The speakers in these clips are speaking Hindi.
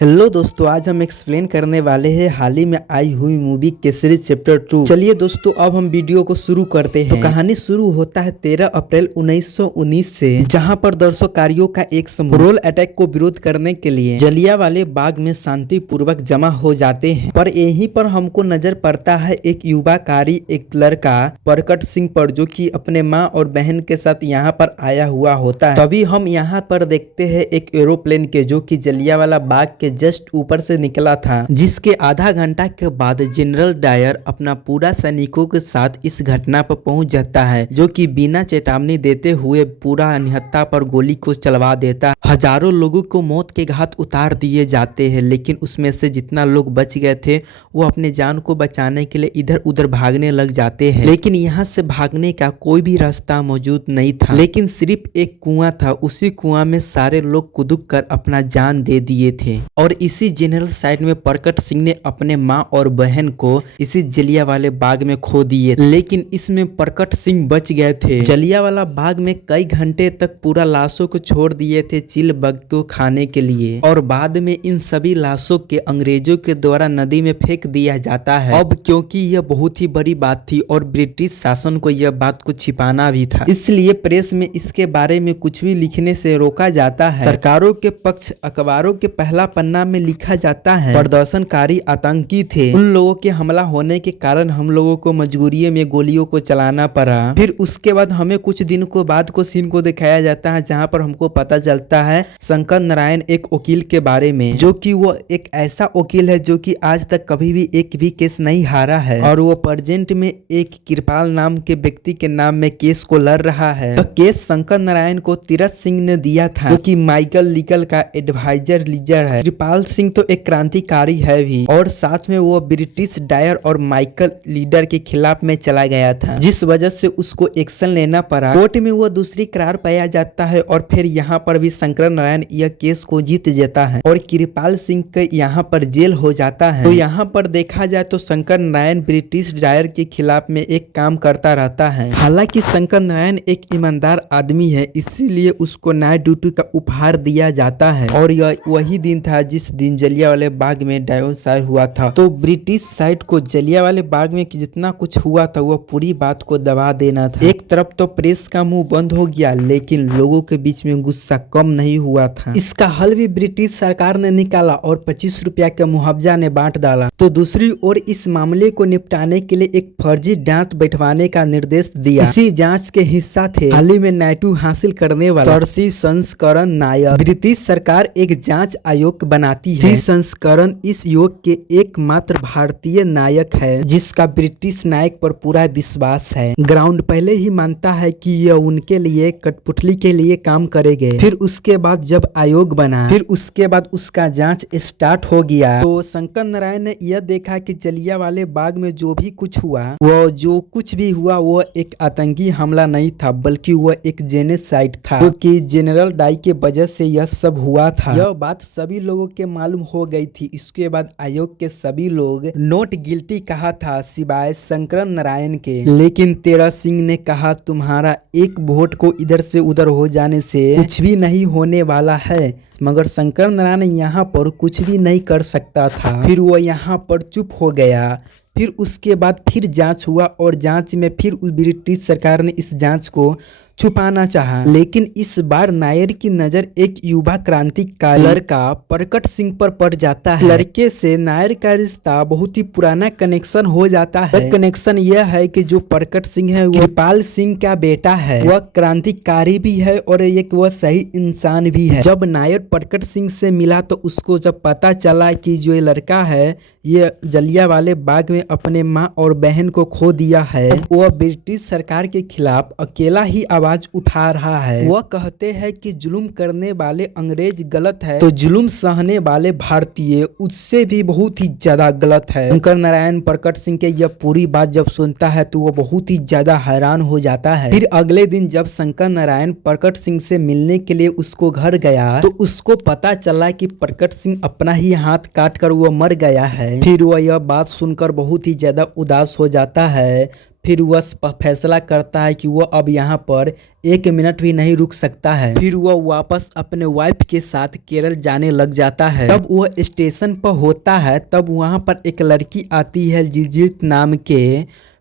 हेलो दोस्तों, आज हम एक्सप्लेन करने वाले हैं हाल ही में आई हुई मूवी केसरी चैप्टर 2। चलिए दोस्तों, अब हम वीडियो को शुरू करते हैं। तो कहानी शुरू होता है 13 अप्रैल 1919 से, जहां पर दर्शकों का एक समूह रोल अटैक को विरोध करने के लिए जलियांवाले बाग में शांतिपूर्वक जमा हो जाते हैं। पर यहीं पर हमको नजर पड़ता है एक युवाकारी एक लड़का प्रकट सिंह पर, जो कि अपने माँ और बहन के साथ यहाँ पर आया हुआ होता है। तभी हम यहाँ पर देखते हैं एक एरोप्लेन के, जो कि जलियांवाला बाग के जस्ट ऊपर से निकला था, जिसके आधा घंटा के बाद जनरल डायर अपना पूरा सैनिकों के साथ इस घटना पर पहुंच जाता है, जो कि बिना चेतावनी देते हुए पूरा निहत्था पर गोली को चलवा देता है। हजारों लोगों को मौत के घाट उतार दिए जाते हैं, लेकिन उसमें से जितना लोग बच गए थे वो अपने जान को बचाने के लिए इधर उधर भागने लग जाते हैं। लेकिन यहाँ से भागने का कोई भी रास्ता मौजूद नहीं था, लेकिन सिर्फ एक कुआं था। उसी कुआं में सारे लोग कूद कर अपना जान दे दिए थे। और इसी जनरल साइड में प्रकट सिंह ने अपने माँ और बहन को इसी जलियांवाले बाग में खो दिए, लेकिन इसमें प्रकट सिंह बच गए थे। जलियांवाला बाग में कई घंटे तक पूरा लाशों को छोड़ दिए थे चील बग को खाने के लिए, और बाद में इन सभी लाशों के अंग्रेजों के द्वारा नदी में फेंक दिया जाता है। अब क्योंकि यह बहुत ही बड़ी बात थी और ब्रिटिश शासन को यह बात को छिपाना भी था, इसलिए प्रेस में इसके बारे में कुछ भी लिखने से रोका जाता है। सरकारों के पक्ष अखबारों के पहला पन्ना में लिखा जाता है, प्रदर्शनकारी आतंकी थे, उन लोगों के हमला होने के कारण हम लोगों को मजबूरी में गोलियों को चलाना पड़ा। फिर उसके बाद हमें कुछ दिन को बाद को सीन को दिखाया जाता है, जहां पर हमको पता चलता है शंकर नारायण एक वकील के बारे में, जो कि वो एक ऐसा वकील है जो कि आज तक कभी भी एक भी केस नहीं हारा है, और वो प्रेजेंट में एक कृपाल नाम के व्यक्ति के नाम में केस को लड़ रहा है। तो केस शंकर नारायण को तीरथ सिंह ने दिया था, जो कि माइकल लीगल का एडवाइजर लीजर है। कृपाल सिंह तो एक क्रांतिकारी है भी, और साथ में वो ब्रिटिश डायर और माइकल लीडर के खिलाफ में चला गया था, जिस वजह से उसको एक्शन लेना पड़ा। कोर्ट में वो दूसरी करार पाया जाता है, और फिर यहाँ पर भी शंकर नारायण यह केस को जीत जाता है, और कृपाल सिंह के यहाँ पर जेल हो जाता है। तो यहाँ पर देखा जाए तो शंकर नारायण ब्रिटिश डायर के खिलाफ में एक काम करता रहता है। हालांकि शंकर नारायण एक ईमानदार आदमी है, इसीलिए उसको न्याय ड्यूटी का उपहार दिया जाता है, और यह वही दिन था जिस दिन जलियांवाले बाग में डायोसाइड हुआ था। तो ब्रिटिश साइड को जलियांवाले बाग में जितना कुछ हुआ था वह पूरी बात को दबा देना था। एक तरफ तो प्रेस का मुंह बंद हो गया, लेकिन लोगों के बीच में गुस्सा कम नहीं हुआ था। इसका हल भी ब्रिटिश सरकार ने निकाला और 25 रुपया का मुआवजा ने बांट डाला। तो दूसरी ओर इस मामले को निपटाने के लिए एक फर्जी जांच बैठवाने का निर्देश दिया। इसी जांच के हिस्सा थे हाल ही में नाइटू हासिल करने वाला सर्सी संस्करण नायक। ब्रिटिश सरकार एक जांच आयोग बनाती है। संस्करण इस योग के एकमात्र भारतीय नायक है, जिसका ब्रिटिश नायक पर पूरा विश्वास है। ग्राउंड पहले ही मानता है कि यह उनके लिए कठपुतली के लिए काम करेंगे। फिर उसके बाद जब आयोग बना, फिर उसके बाद उसका जांच स्टार्ट हो गया। तो शंकर नारायण ने यह देखा कि जलियांवाले बाग में जो भी कुछ हुआ, वो एक आतंकी हमला नहीं था, बल्कि वह एक जेनोसाइड था, क्योंकि जनरल डाई के वजह से यह सब हुआ था। यह बात सभी लोगों के मालूम हो गई थी। इसके बाद आयोग के सभी लोग नोट गिल्टी कहा था, सिवाय शंकर नारायण के। लेकिन तीरथ सिंह ने कहा, तुम्हारा एक वोट को इधर से उधर हो जाने से कुछ भी नहीं होने वाला है। मगर शंकर नारायण यहाँ पर कुछ भी नहीं कर सकता था। फिर वो यहाँ पर चुप हो गया। फिर उसके बाद फिर जांच हुआ, और जांच में फिर ब्रिटिश सरकार ने इस जांच को छुपाना चाहा, लेकिन इस बार नायर की नजर एक युवा क्रांतिकारी लड़का प्रकट सिंह पर पड़ जाता है। लड़के से नायर का रिश्ता बहुत ही पुराना कनेक्शन हो जाता है। कनेक्शन यह है कि जो प्रकट सिंह है वो कृपाल सिंह का बेटा है। वह क्रांतिकारी भी है और एक वह सही इंसान भी है। जब नायर प्रकट सिंह से मिला तो उसको जब पता चला कि जो ये लड़का है ये जलियांवाले बाग में अपने माँ और बहन को खो दिया है, वह ब्रिटिश सरकार के खिलाफ अकेला ही आवाज उठा रहा है। वह कहते हैं कि जुल्म करने वाले अंग्रेज गलत है, तो जुल्म सहने वाले भारतीय उससे भी बहुत ही ज्यादा गलत है। शंकर नारायण प्रकट सिंह के यह पूरी बात जब सुनता है तो वो बहुत ही ज्यादा हैरान हो जाता है। फिर अगले दिन जब शंकर नारायण प्रकट सिंह से मिलने के लिए उसको घर गया, तो उसको पता चला कि प्रकट सिंह अपना ही हाथ काट कर वो मर गया है। फिर वह यह बात सुनकर बहुत ही ज्यादा उदास हो जाता है। फिर वह फैसला करता है कि वह अब यहाँ पर 1 मिनट भी नहीं रुक सकता है। फिर वह वापस अपने वाइफ के साथ केरल जाने लग जाता है। तब वह स्टेशन पर होता है, तब वहाँ पर एक लड़की आती है जिजीत नाम के।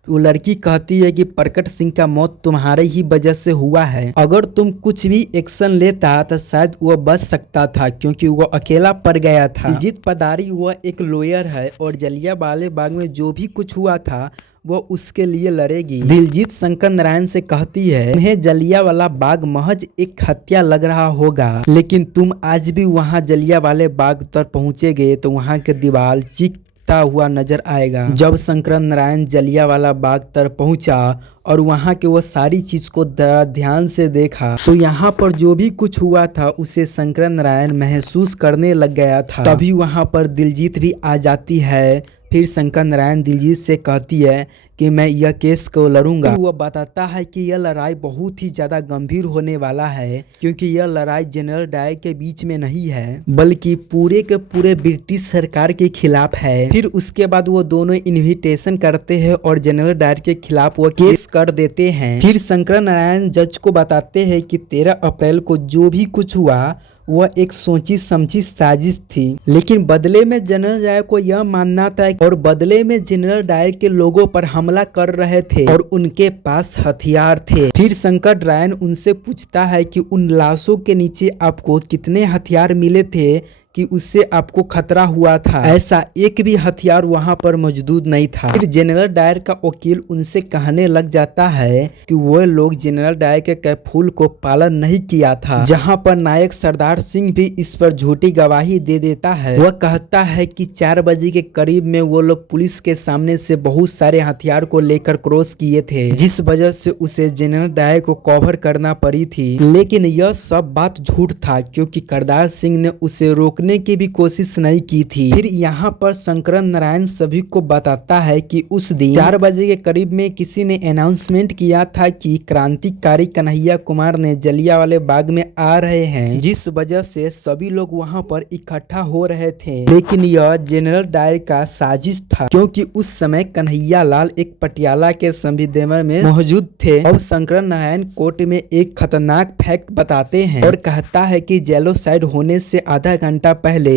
वो लड़की कहती है कि प्रकट सिंह का मौत तुम्हारे ही वजह से हुआ है, अगर तुम कुछ भी एक्शन लेता तो शायद वह बच सकता था, क्योंकि वह अकेला पड़ गया था। दिलजीत पदारी वह एक लॉयर है और जलियांवाला बाग में जो भी कुछ हुआ था वो उसके लिए लड़ेगी। दिलजीत शंकर नारायण से कहती है तुम्हें जलियांवाला बाग महज एक हत्या लग रहा होगा, लेकिन तुम आज भी वहाँ जलियांवाला बाग तक पहुँचेगे तो वहाँ के दीवार चीखता हुआ नजर आएगा। जब शंकर नारायण जलियांवाला बाग तक पहुंचा और वहां के वो सारी चीज को ध्यान से देखा तो यहाँ पर जो भी कुछ हुआ था उसे शंकर नारायण महसूस करने लग गया था। तभी वहां पर दिलजीत भी आ जाती है। फिर शंकर नारायण दिलजीत से कहती है कि मैं यह केस को लड़ूंगा। वो बताता है कि यह लड़ाई बहुत ही ज्यादा गंभीर होने वाला है, क्योंकि यह लड़ाई जनरल डायर के बीच में नहीं है बल्कि पूरे के पूरे ब्रिटिश सरकार के खिलाफ है। फिर उसके बाद वो दोनों इन्विटेशन करते हैं और जनरल डायर के खिलाफ वो केस कर देते हैं। फिर शंकर नारायण जज को बताते हैं कि 13 अप्रैल को जो भी कुछ हुआ वह एक सोची समझी साजिश थी, लेकिन बदले में जनरल डायर को यह मानना था और बदले में जनरल डायर के लोगों पर हमला कर रहे थे और उनके पास हथियार थे। फिर शंकर नारायण उनसे पूछता है कि उन लाशों के नीचे आपको कितने हथियार मिले थे कि उससे आपको खतरा हुआ था। ऐसा एक भी हथियार वहां पर मौजूद नहीं था। फिर जनरल डायर का वकील उनसे कहने लग जाता है कि वो लोग जनरल डायर के कैफूल को पालन नहीं किया था, जहां पर नायक सरदार सिंह भी इस पर झूठी गवाही दे देता है। वह कहता है कि 4 बजे के करीब में वो लोग पुलिस के सामने से बहुत सारे हथियार को लेकर क्रॉस किए थे, जिस वजह से उसे जनरल डायर को कवर करना पड़ी थी। लेकिन यह सब बात झूठ था, क्योंकि सरदार सिंह ने उसे रोकने की भी कोशिश नहीं की थी। फिर यहाँ पर शंकर नारायण सभी को बताता है कि उस दिन 4 बजे के करीब में किसी ने अनाउंसमेंट किया था कि क्रांतिकारी कन्हैया कुमार ने जलियांवाला बाग में आ रहे हैं, जिस वजह से सभी लोग वहां पर इकट्ठा हो रहे थे। लेकिन यह जनरल डायर का साजिश था, क्योंकि उस समय कन्हैया लाल एक पटियाला के संविधान में मौजूद थे। अब शंकर नारायण कोर्ट में एक खतरनाक फैक्ट बताते हैं और कहता है कि जेनोसाइड होने से आधा घंटा पहले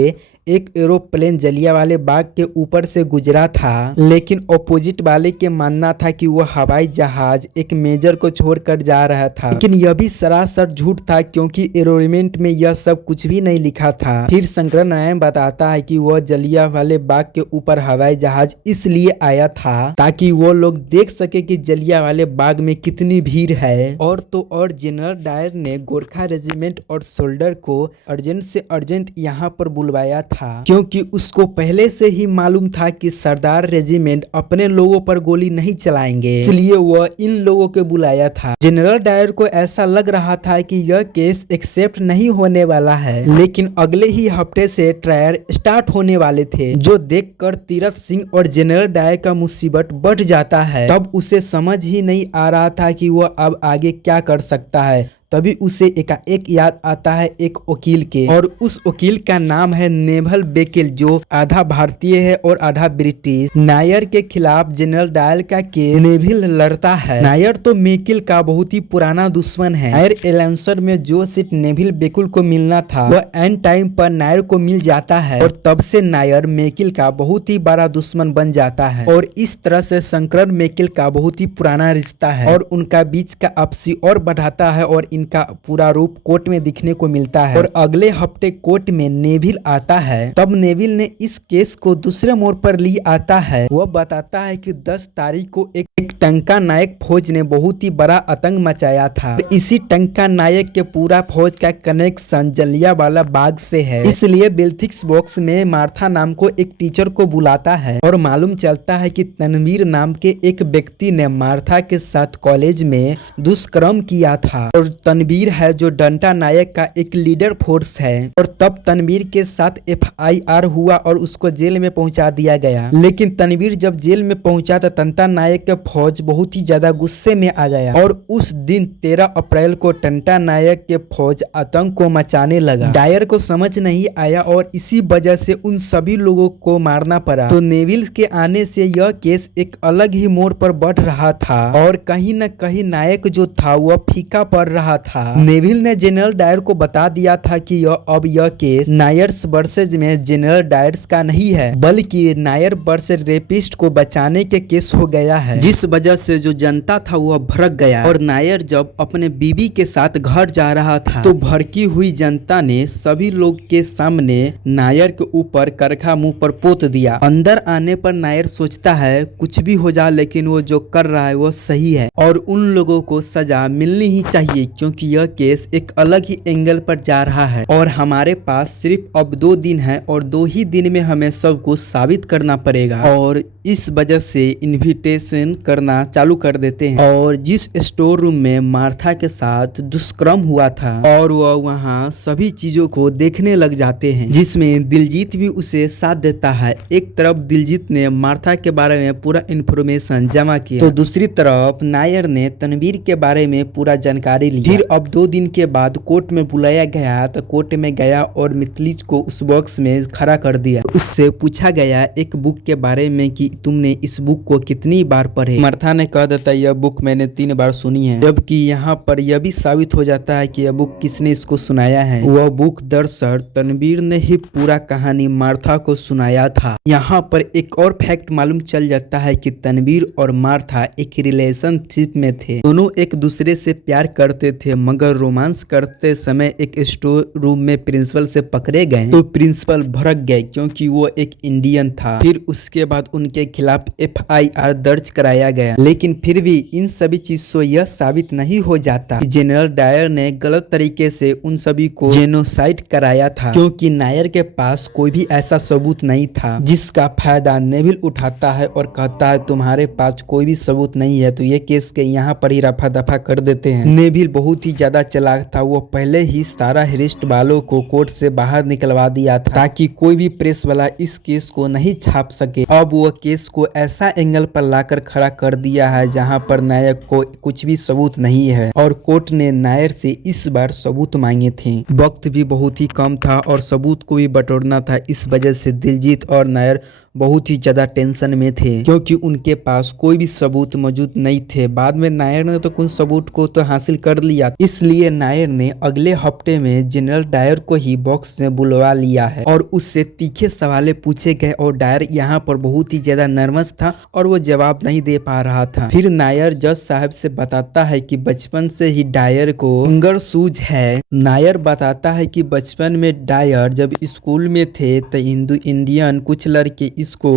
एक एरोप्लेन जलियांवाला बाग के ऊपर से गुजरा था, लेकिन अपोजिट वाले के मानना था कि वह हवाई जहाज एक मेजर को छोड़कर जा रहा था। लेकिन यह भी सरासर झूठ था, क्योंकि एरोमेंट में यह सब कुछ भी नहीं लिखा था। फिर शंकर नारायण बताता है कि वह जलियांवाला बाग के ऊपर हवाई जहाज इसलिए आया था ताकि वो लोग देख सके कि जलियांवाला बाग में कितनी भीड़ है। और तो और जनरल डायर ने गोरखा रेजिमेंट और सोल्डर को अर्जेंट से अर्जेंट यहाँ पर बुलवाया था, क्योंकि उसको पहले से ही मालूम था कि सरदार रेजिमेंट अपने लोगों पर गोली नहीं चलाएंगे, इसलिए वह इन लोगों को बुलाया था। जनरल डायर को ऐसा लग रहा था कि यह केस एक्सेप्ट नहीं होने वाला है, लेकिन अगले ही हफ्ते से ट्रायल स्टार्ट होने वाले थे, जो देखकर तीरथ सिंह और जनरल डायर का मुसीबत बढ़ जाता है। तब उसे समझ ही नहीं आ रहा था कि वह अब आगे क्या कर सकता है। तभी उसे एकाएक याद आता है एक वकील के, और उस वकील का नाम है नेवल बेकेल, जो आधा भारतीय है और आधा ब्रिटिश। नायर के खिलाफ जनरल डायल का केस नेविल लड़ता है। नायर तो मेकिल का बहुत ही पुराना दुश्मन है। नायर एलाउंसर में जो सीट नेविल बेकुल को मिलना था वह एंड टाइम पर नायर को मिल जाता है, और तब से नायर मेकिल का बहुत ही बड़ा दुश्मन बन जाता है। और इस तरह से शंकर मेकिल का बहुत ही पुराना रिश्ता है और उनका बीच का आपसी और बढ़ाता है, और इनका पूरा रूप कोर्ट में दिखने को मिलता है। और अगले हफ्ते कोर्ट में नेविल आता है। तब नेविल ने इस केस को दूसरे मोड़ पर ली आता है। वह बताता है कि 10 तारीख को एक टंका नायक फौज ने बहुत ही बड़ा आतंक मचाया था। इसी टंका नायक के पूरा फौज का कनेक्शन जलियांवाला बाग से है, इसलिए बेल्थिक्स बॉक्स में मार्था नाम को एक टीचर को बुलाता है और मालूम चलता है कि तनवीर नाम के एक व्यक्ति ने मार्था के साथ कॉलेज में दुष्कर्म किया था। और तनवीर है जो डंटा नायक का एक लीडर फोर्स है और तब तनवीर के साथ FIR हुआ और उसको जेल में पहुंचा दिया गया। लेकिन तनवीर जब जेल में पहुंचा तो टंटा नायक के फौज बहुत ही ज्यादा गुस्से में आ गया और उस दिन 13 अप्रैल को टंटा नायक के फौज आतंक को मचाने लगा। डायर को समझ नहीं आया और इसी वजह से उन सभी लोगों को मारना पड़ा। तो नेविल के आने से यह केस एक अलग ही मोड़ पर बढ़ रहा था और कहीं न कहीं नायक जो था वह फीका पड़ रहा था। नेविल ने जनरल डायर को बता दिया था कि अब यह केस नायर्स वर्सेज में जनरल डायर्स का नहीं है बल्कि नायर वर्सेज रेपिस्ट को बचाने के केस हो गया है, जिस वजह से जो जनता था वह भड़क गया और नायर जब अपने बीबी के साथ घर जा रहा था तो भड़की हुई जनता ने सभी लोग के सामने नायर के ऊपर करखा मुंह पर पोत दिया। अंदर आने पर नायर सोचता है कुछ भी हो जाए लेकिन वो जो कर रहा है वो सही है और उन लोगों को सजा मिलनी ही चाहिए क्योंकि यह केस एक अलग ही एंगल पर जा रहा है और हमारे पास सिर्फ अब 2 दिन है और 2 ही दिन में हमें सब कुछ साबित करना पड़ेगा और इस वजह से इन्विटेशन करना चालू कर देते हैं। और जिस स्टोर रूम में मार्था के साथ दुष्कर्म हुआ था और वह वहाँ सभी चीजों को देखने लग जाते हैं, जिसमें दिलजीत भी उसे साथ देता है। एक तरफ दिलजीत ने मार्था के बारे में पूरा इंफॉर्मेशन जमा किया तो दूसरी तरफ नायर ने तनवीर के बारे में पूरा जानकारी ली। फिर अब 2 दिन के बाद कोर्ट में बुलाया गया तो कोर्ट में गया और मिथलिज को उस बॉक्स में खड़ा कर दिया। उससे पूछा गया एक बुक के बारे में कि तुमने इस बुक को कितनी बार पढ़े। मार्था ने कह देता यह बुक मैंने 3 बार सुनी है, जबकि यहाँ पर यह भी साबित हो जाता है कि यह बुक किसने इसको सुनाया है। वह बुक दरअसल तनवीर ने ही पूरा कहानी मार्था को सुनाया था। यहाँ पर एक और फैक्ट मालूम चल जाता है कि तनवीर और मार्था एक रिलेशनशिप में थे। दोनों एक दूसरे से प्यार करते थे मगर रोमांस करते समय एक स्टोर रूम में प्रिंसिपल से पकड़े गए तो प्रिंसिपल भड़क गए क्योंकि वो एक इंडियन था। फिर उसके बाद उनके खिलाफ FIR दर्ज कराया गया, लेकिन फिर भी इन सभी चीज से यह साबित नहीं हो जाता कि जनरल डायर ने गलत तरीके से उन सभी को जेनोसाइड कराया था क्योंकि नायर के पास कोई भी ऐसा सबूत नहीं था, जिसका फायदा नेविल उठाता है और कहता है तुम्हारे पास कोई भी सबूत नहीं है तो ये केस के यहाँ पर ही रफा दफा कर देते हैं। नेविल बहुत ही ज्यादा चालाक था, वो पहले ही सारा हेरिस्ट वालों को कोर्ट से बाहर निकलवा दिया था ताकि कोई भी प्रेस वाला इस केस को नहीं छाप सके। अब वो केस को ऐसा एंगल पर लाकर खड़ा कर दिया है जहां पर नायक को कुछ भी सबूत नहीं है और कोर्ट ने नायर से इस बार सबूत मांगे थे। वक्त भी बहुत ही कम था और सबूत को भी बटोरना था, इस वजह से दिलजीत और नायर बहुत ही ज्यादा टेंशन में थे क्योंकि उनके पास कोई भी सबूत मौजूद नहीं थे। बाद में नायर ने तो कुछ सबूत को तो हासिल कर लिया, इसलिए नायर ने अगले हफ्ते में जनरल डायर को ही बॉक्स में बुलवा लिया है और उससे तीखे सवाल पूछे गए और डायर यहाँ पर बहुत ही ज्यादा नर्वस था और वो जवाब नहीं दे पा रहा था। फिर नायर जज साहब से बताता है कि बचपन से ही डायर को फिंगर सूज है। नायर बताता है कि बचपन में डायर जब स्कूल में थे तो इंडियन कुछ लड़के इसको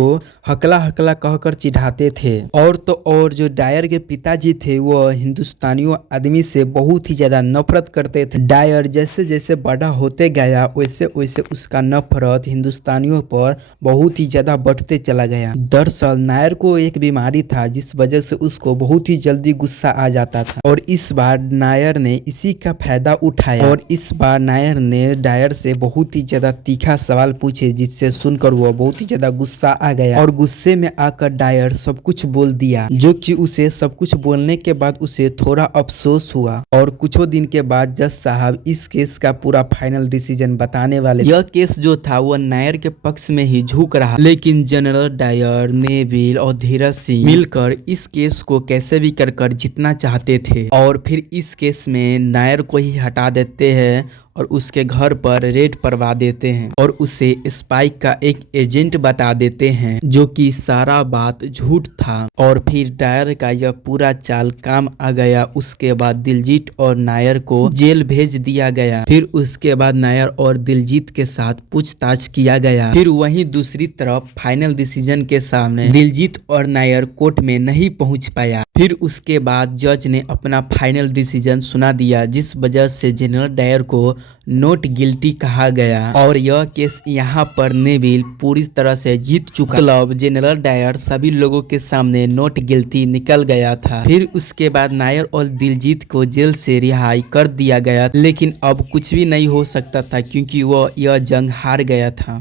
हकला हकला कहकर चिढ़ाते थे और तो और जो डायर के पिताजी थे वो हिंदुस्तानियों आदमी से बहुत ही ज्यादा नफरत करते थे। डायर जैसे जैसे बड़ा होते गया वैसे वैसे उसका नफरत हिंदुस्तानियों पर बहुत ही ज्यादा बढ़ते चला गया। दरअसल नायर को एक बीमारी था जिस वजह से उसको बहुत ही जल्दी गुस्सा आ जाता था और इस बार नायर ने इसी का फायदा उठाया और इस बार नायर ने डायर से बहुत ही ज्यादा तीखा सवाल पूछे जिससे सुनकर वो बहुत ही ज्यादा गुस्सा आ गया और गुस्से में आकर डायर सब कुछ बोल दिया, जो कि उसे सब कुछ बोलने के बाद उसे थोड़ा अफसोस हुआ। और कुछ दिन के बाद जज साहब इस केस का पूरा फाइनल डिसीजन बताने वाले। यह केस जो था वो नायर के पक्ष में ही झुक रहा, लेकिन जनरल डायर, नेविल और धीरज सिंह मिलकर इस केस को कैसे भी कर जीतना चाहते थे और फिर इस केस में नायर को ही हटा देते हैं और उसके घर पर रेड करवा देते हैं और उसे स्पाइक का एक एजेंट बता देते हैं, जो कि सारा बात झूठ था। और फिर डायर का यह पूरा चाल काम आ गया। उसके बाद दिलजीत और नायर को जेल भेज दिया गया। फिर उसके बाद नायर और दिलजीत के साथ पूछताछ किया गया। फिर वहीं दूसरी तरफ फाइनल डिसीजन के सामने दिलजीत और नायर कोर्ट में नहीं पहुंच पाया। फिर उसके बाद जज ने अपना फाइनल डिसीजन सुना दिया, जिस वजह से जनरल डायर को नॉट गिल्टी कहा गया और यह केस यहाँ पर नेविल पूरी तरह से जीत चुका। मतलब जनरल डायर सभी लोगों के सामने नॉट गिल्टी निकल गया था। फिर उसके बाद नायर और दिलजीत को जेल से रिहाई कर दिया गया, लेकिन अब कुछ भी नहीं हो सकता था क्योंकि वह यह जंग हार गया था।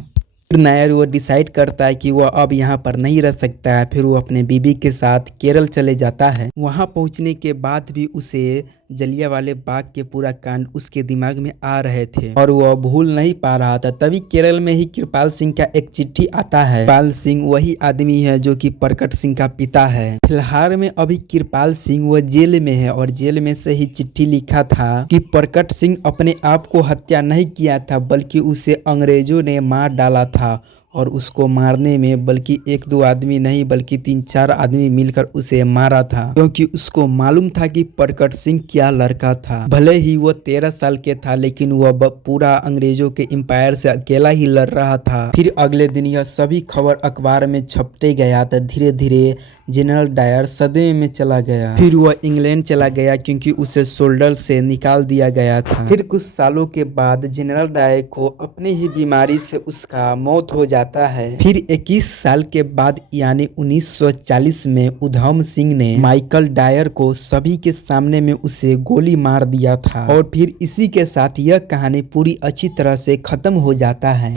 फिर नायर वो डिसाइड करता है कि वह अब यहाँ पर नहीं रह सकता है। फिर वो अपने बीबी के साथ केरल चले जाता है। वहाँ पहुँचने के बाद भी उसे जलियांवाला बाग के पूरा कांड उसके दिमाग में आ रहे थे और वह भूल नहीं पा रहा था। तभी केरल में ही कृपाल सिंह का एक चिट्ठी आता है। कृपाल सिंह वही आदमी है जो कि प्रकट सिंह का पिता है। फिलहाल में अभी कृपाल सिंह वह जेल में है और जेल में से ही चिट्ठी लिखा था कि प्रकट सिंह अपने आप को हत्या नहीं किया था, बल्कि उसे अंग्रेजों ने मार डाला था। और उसको मारने में बल्कि एक दो आदमी नहीं बल्कि 3-4 आदमी मिलकर उसे मारा था, क्योंकि उसको मालूम था कि प्रकट सिंह क्या लड़का था। भले ही वो 13 साल के था, लेकिन वह पूरा अंग्रेजों के एम्पायर से अकेला ही लड़ रहा था। फिर अगले दिन यह सभी खबर अखबार में छपते गया तो धीरे धीरे जनरल डायर सदमे में चला गया। फिर वह इंग्लैंड चला गया क्योंकि उसे सोल्डर से निकाल दिया गया था। फिर कुछ सालों के बाद जनरल डायर को अपने ही बीमारी से उसका मौत हो जाता है। फिर 21 साल के बाद यानी 1940 में उधम सिंह ने माइकल डायर को सभी के सामने में उसे गोली मार दिया था। और फिर इसी के साथ यह कहानी पूरी अच्छी तरह से खत्म हो जाता है।